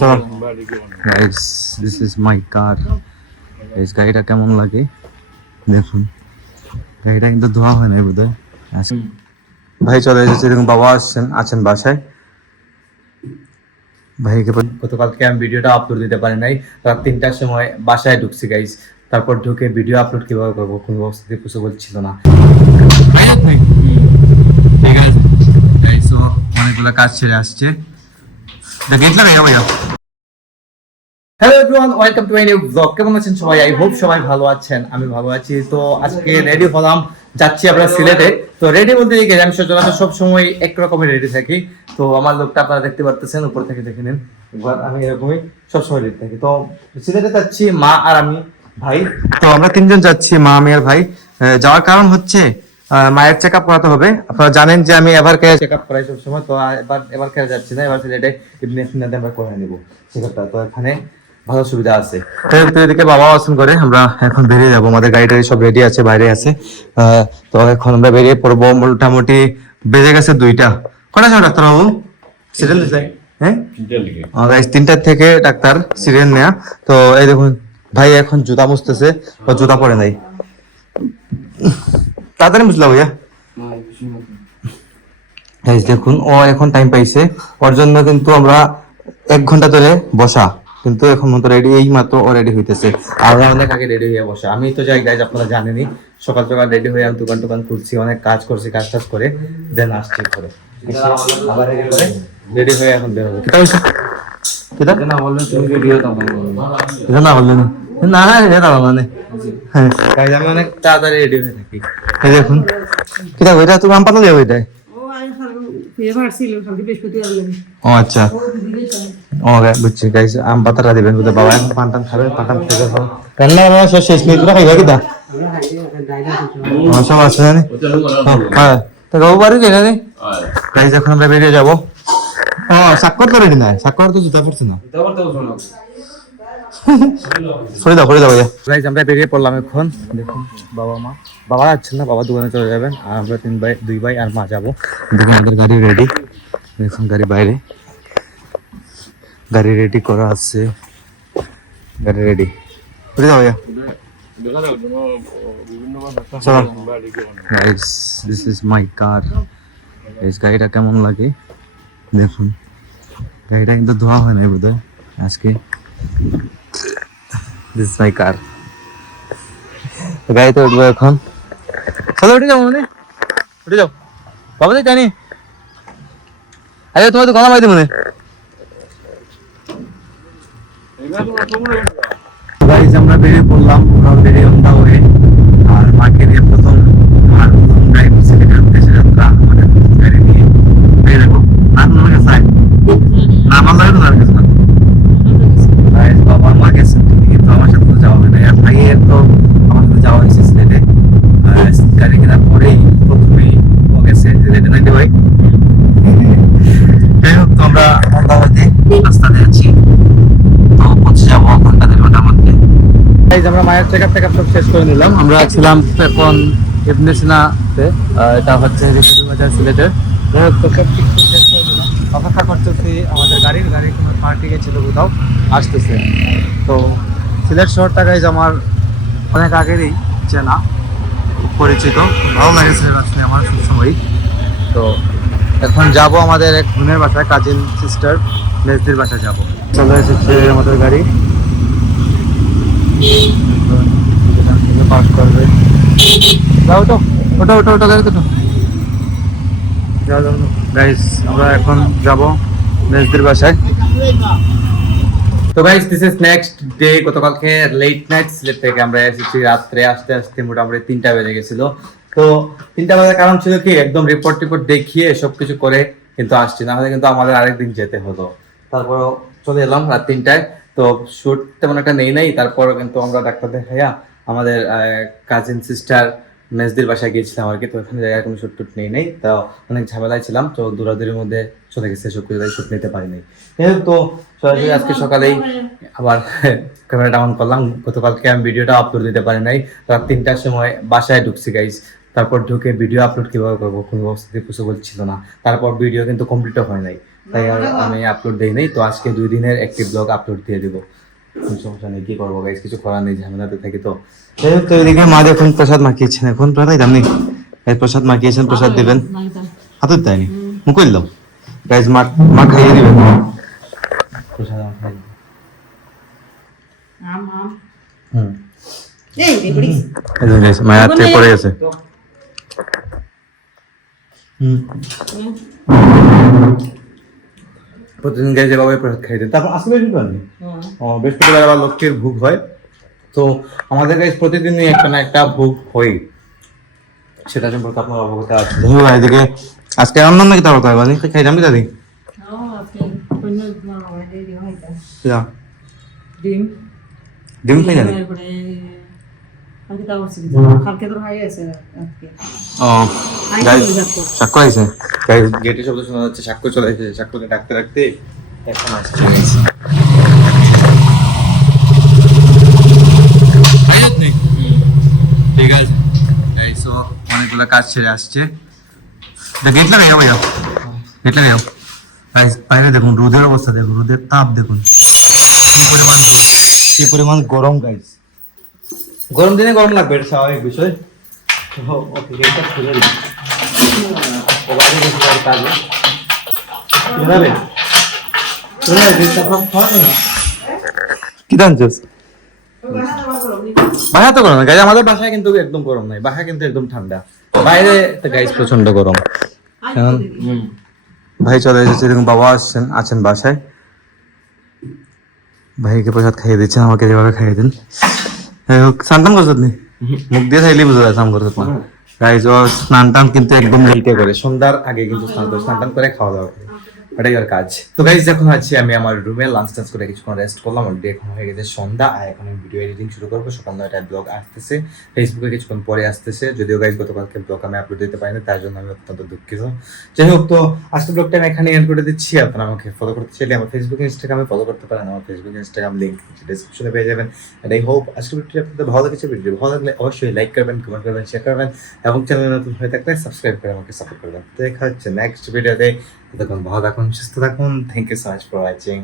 চলো guys, this is my car. Guys গাড়িটা কেমন লাগে দেখুন, গাড়িটা কিন্তু ধোয়া হয় নাই বোধহয়। ভাই চলে এসেছে, এরকম বাবা আছেন বাসায়। ভাইকে গতকালকে আমি ভিডিওটা আপলোড দিতে পারি নাই, রাত 3টার সময় বাসায় ঢুকছি গাইস। তারপর ঢুকে ভিডিও আপলোড কিভাবে করবো কোনো অবস্থাতে কিছু বলছিল না। ঠিক আছে গাইস, ও অনেকগুলো কাজ ছেড়ে আসছে। গেট লাগাই ভাইয়া। Hello everyone, welcome to my new blog. কেমন আছেন সবাই? আই হোপ সবাই ভালো আছেন, আমি ভালো আছি। তো আজকে রেডি হলাম, যাচ্ছি আমরা সিলেটে। তো রেডি বলতে গিয়ে আমি সচরাচর সব সময় এক রকমের রেডি থাকি। তো আমার লোকটা আপনারা দেখতে পারতেছেন, উপর থেকে দেখে নিন। আমি এরকমই সবসময় রেডি থাকি। তো সিলেটে যাচ্ছি মা আর আমি, ভাই। তো আমরা তিনজন যাচ্ছি, মা, আমি আর ভাই। যাওয়ার কারণ হচ্ছে মায়ের চেক আপ করাতে হবে। আপনারা জানেন যে আমি এভার কেয়ার চেক আপ করাই সবসময়। তো এবার কেয়ার যাচ্ছি না, এবার সিলেটে ইবনে সিনাতে আমরা করে নেবো চেক আপটা। তো এখানে ভালো সুবিধা আছে। তো এদিকে বাবাও আছেন করে, আমরা এখন বেরিয়ে যাবো। আমাদের গাড়ি টাড়ি সব রেডি আছে, বাইরে আছে। তো এখন আমরা বেরিয়ে পড়বো। মোটামুটি বেজে গেছে 2টা। কটা সময় ডাক্তারবাবু সিরিয়াল দিতে? হ্যাঁ, 3টার থেকে ডাক্তার সিরিয়াল নেয়া। তো এই দেখুন ভাই এখন জুতা মুছতেছে, ও জুতা পরে নাই। তাড়াতাড়ি মুছলা ভাইয়া। দেখুন ও এখন টাইম পাইছে, ওর জন্য কিন্তু আমরা 1 ঘন্টা ধরে বসা, কিন্তু এখন মতো রেডি, এই মাত্র ও রেডি হইতেছে। আমরা অনেক আগে রেডি হয়ে বসা। আমি তো যাই গাইজ, আপনারা জানেনই, সকাল সকাল রেডি হয়ে আমি দোকান টোকান খুলছি, অনেক কাজ করছি, কাজ টাজ করে দেন আসছি ঘরে। আবার রেডি হয়ে এখন বের হবে। কিতা না বললেন তুমি ভিডিও তো এটা না বললেন না, এটা মানে হ্যাঁ গাইজ আমি অনেক তাড়াতাড়ি রেডি হয়ে থাকি। এই দেখুন কিতা ওইটা তুমি আম পাতা দেবো এটাই। ও আচ্ছা, ও বুঝছি গাইস, আম পাতাটা দিবেন বুঝতে। বাবা এখন পান টান খাবে, পান টান খেতে হবে। রান্না বান্না শেষ মিনিট খাইবা কিতা? সব আছে জানি। হ্যাঁ তো গাবো পারি না রে গাইস, এখন আমরা বেরিয়ে যাবো। ও সাক্কর তো রেডি নাই, সাক্কর তো জুতা পড়ছে না। সরে দাও ভাইয়া। গাইস আমরা বেরিয়ে পড়লাম এখন। দেখুন বাবা যাচ্ছেন না, বাবা দোকানে চলে যাবেন, আর আমরা 2 ভাই আর মা যাবো। দেখুন আমাদের গাড়ি রেডি, দেখুন গাড়ি বাইরে, গাড়ি রেডি করা আছে, গাড়ি রেডি। সরে দাও ভাইয়া। চলো guys, this is my car. Guys গাড়িটা কেমন লাগে দেখুন, গাড়িটা কিন্তু ধোয়া হয় নাই বোধহয় আজকে। দিস ইজ মাই কার। গাড়িতে উঠবো এখন। চলো উঠে যাও, মানে উঠে যাও বাবা, যাই জানি। আরে তোমার তো গলা মাইতে মনে। গাইস আমরা বেরিয়ে পড়লাম, অলরেডি অন দা ওয়ে। আর মাকে দিয়ে প্রথম ড্রাইভ সিলেটে উঠতেছে যাত্রা, আমাদের গাড়ি নিয়ে বেরিয়ে যাবো। না কোনো কাছে না, আমার লাগে তো আর কিছু না। গাইস বাবা মা গেছে, কিন্তু আমার সাথে তো যাওয়া হয় না। আর ভাইয়ের তো আমার সাথে যাওয়া হয়েছে সিলেটে, গাড়ি কেনার পরেই প্রথমেই ও গেছে সিলেটে, নাকি ভাই? যাই হোক, তো আমরা অমদাবাদে রাস্তাতে আছি, তো পৌঁছে যাবো ঘন্টা 1.5 মধ্যে। আমরা মায়ের চেক আপ সব শেষ করে নিলাম। আমরা ছিলাম এখন ইবনে সিনাতে, এটা হচ্ছে ঋষিদুল বাজার সিলেটের। যাই হোক, তো সব কিছু শেষ করে নিলাম, অপেক্ষা করতেছি আমাদের গাড়ি কোনো পার্টি গেছিল কোথাও, আসতেছে। তো সিলেট শহরটা গাইজ আমার অনেক আগেরই চেনা, পরিচিত, ভালো লাগে সিলেট আসলে আমার সবসময়ই। তো এখন যাব আমাদের এক বোনের বাসায়, কাজিন সিস্টার মেজদির বাসায় যাব। চলে এসেছে আমাদের গাড়ি, পাস করবে। যাও তো, ওটা গাড়িতে তো গাইস, আমরা এখন যাব মেজদির বাসায়। তো guys this is next day. গতকালকে লেট নাইট সিলেট থেকে আমরা এসেছি, রাত্রে আসতে আসতে মোটামুটি 3টা বেজে গেছিল। তো 3টা বাজার কারণ ছিল কি, একদম রিপোর্ট দেখিয়ে সবকিছু করে কিন্তু আসছি, না হলে কিন্তু আমাদের আরেকদিন যেতে হতো। তারপর চলে এলাম রাত 3টায়। তো শুট তেমন একটা নেই নাই, তারপর কিন্তু আমরা ডাক্তার দেখাইয়া আমাদের কাজিন সিস্টার মেজদির বাসায় গিয়েছিলাম আর কি। তো ওখানে জায়গায় কোনো শুট টুট নেই নাই, তো অনেক ঝামেলায় ছিলাম, তো দৌড়াদৌড়ির মধ্যে চলে গেছে সব কিছু, শুট নিতে পারি নাই। তো সরাসরি আজকে সকালেই আবার ক্যামেরাটা অন করলাম। গতকালকে আমি ভিডিওটা আপলোড দিতে পারি নাই, রাত 3টার সময় বাসায় ঢুকছি গাইজ। তারপর ঢুকে ভিডিও আপলোড কিভাবে করবো কোনো অবস্থাতে কিছু বলছিল না। তারপর ভিডিও কিন্তু কমপ্লিটও হয় নাই। তাই আর আমি আপলোড দিই নাই। তো আজকে 2 দিনের একটি ব্লগ আপলোড দিয়ে দেবো। সমস্যা নেই, কি করবো গাইস, কিছু করার নেই, ঝামেলাতে থাকি। তো যাই হোক, তো এদিকে মা দেখুন প্রসাদ মাখিয়েছেন, এখন প্রায় দামি প্রসাদ মাখিয়েছেন, প্রসাদ দিবেন হাতের দেয়নি মুখ করলাম গাইস, মা খাইয়ে দিবেন প্রসাদ আমার খাইয়ে দিবেন। মায়ের হাত থেকে পড়ে গেছে। প্রতিদিন গাইস যেভাবে প্রসাদ খাই দেন, তারপর আসলে বৃহস্পতিবার আবার লক্ষ্মীর ভোগ হয়। তো আমাদের গাইস প্রতিদিনই একটা না একটা ভোগ হয়, সেটা সম্পর্কে আপনার অবগত আছে। এদিকে আজকে রান্না নাকি তাও মানে খাই যাবি দাদি ডিম খাই যাবি। সাক্ষ্য আইছে গাইস, গেটে শব্দ শোনা যাচ্ছে, সাক্ষ্য চলে এসেছে। সাক্ষ্যকে ডাকতে ডাকতে এখন আসছে। ঠিক আছে গাইস, সো অনেকগুলো কাজ ছেড়ে আসছে। গেট লাগাই ভাইয়া, গেট লাগাই গাইস। বাইরে দেখুন রোদের অবস্থা, দেখুন রোদের তাপ দেখুন, কি পরিমাণ গরম গাইস। গরম দিনে গরম লাগবে, এটা স্বাভাবিক বিষয়। ওকে, গেটটা খুলে দিই। বাইরে দেখি আর কাজ কি জানছিস? বাসা তো গরম না গাইস, আমাদের বাসায় কিন্তু একদম গরম নাই, বাসা কিন্তু একদম ঠান্ডা। বাইরে গাইস প্রচন্ড গরম। ভাই চলে এসেছে, এরকম বাবা আছেন বাসায়। ভাইকে প্রসাদ খাইয়ে দিচ্ছেন, আমাকে যেভাবে খাইয়ে দিন। স্নান টান করছত নি? মুখ দিয়ে খাইলেই বুঝা যায় স্নান করছত না গাইস। ও স্নান টান কিন্তু একদম লেটে করে, সন্ধ্যার আগে কিন্তু স্নান টান করে খাওয়া দাওয়া করে, এটাই ওর কাজ। তো গাইস এখন আছি আমি আমার রুমে, লাঞ্চ টাঞ্চ করে কিছুক্ষণ রেস্ট করলাম। অলরেডি এখন হয়ে গেছে সন্ধ্যা, আর এখন আমি ভিডিও এডিটিং শুরু করবো। সকাল 9টায় ব্লগ আসতেছে, ফেসবুকে কিছুক্ষণ পরে আসতেছে। যদিও গাইস গতকালকে ব্লগ আমি আপলোড দিতে পারিনি, তার জন্য আমি অত্যন্ত দুঃখিত। যাই হোক, তো আজকে ব্লগটা আমি এখানে এন্ড করে দিচ্ছি। আপনারা আমাকে ফলো করতে চাইলে আমার ফেসবুক ইনস্টাগ্রামে ফলো করতে পারেন। আমার ফেসবুক ইনস্টাগ্রাম লিঙ্ক ডেসক্রিপশনে পেয়ে যাবেন। এন্ড আই হোপ আজকে ভিডিওটি আপনাদের ভালো লেগেছে। ভিডিও ভালো লাগলে অবশ্যই লাইক করবেন, কমেন্ট করবেন, শেয়ার করবেন, এবং চ্যানেলে নতুন হয়ে থাকলে সাবস্ক্রাইব করে আমাকে সাপোর্ট করবেন। তো দেখা হচ্ছে নেক্সট ভিডিওতে। ততক্ষণ ভালো থাকুন, সুস্থ থাকুন। Thank you so much for watching.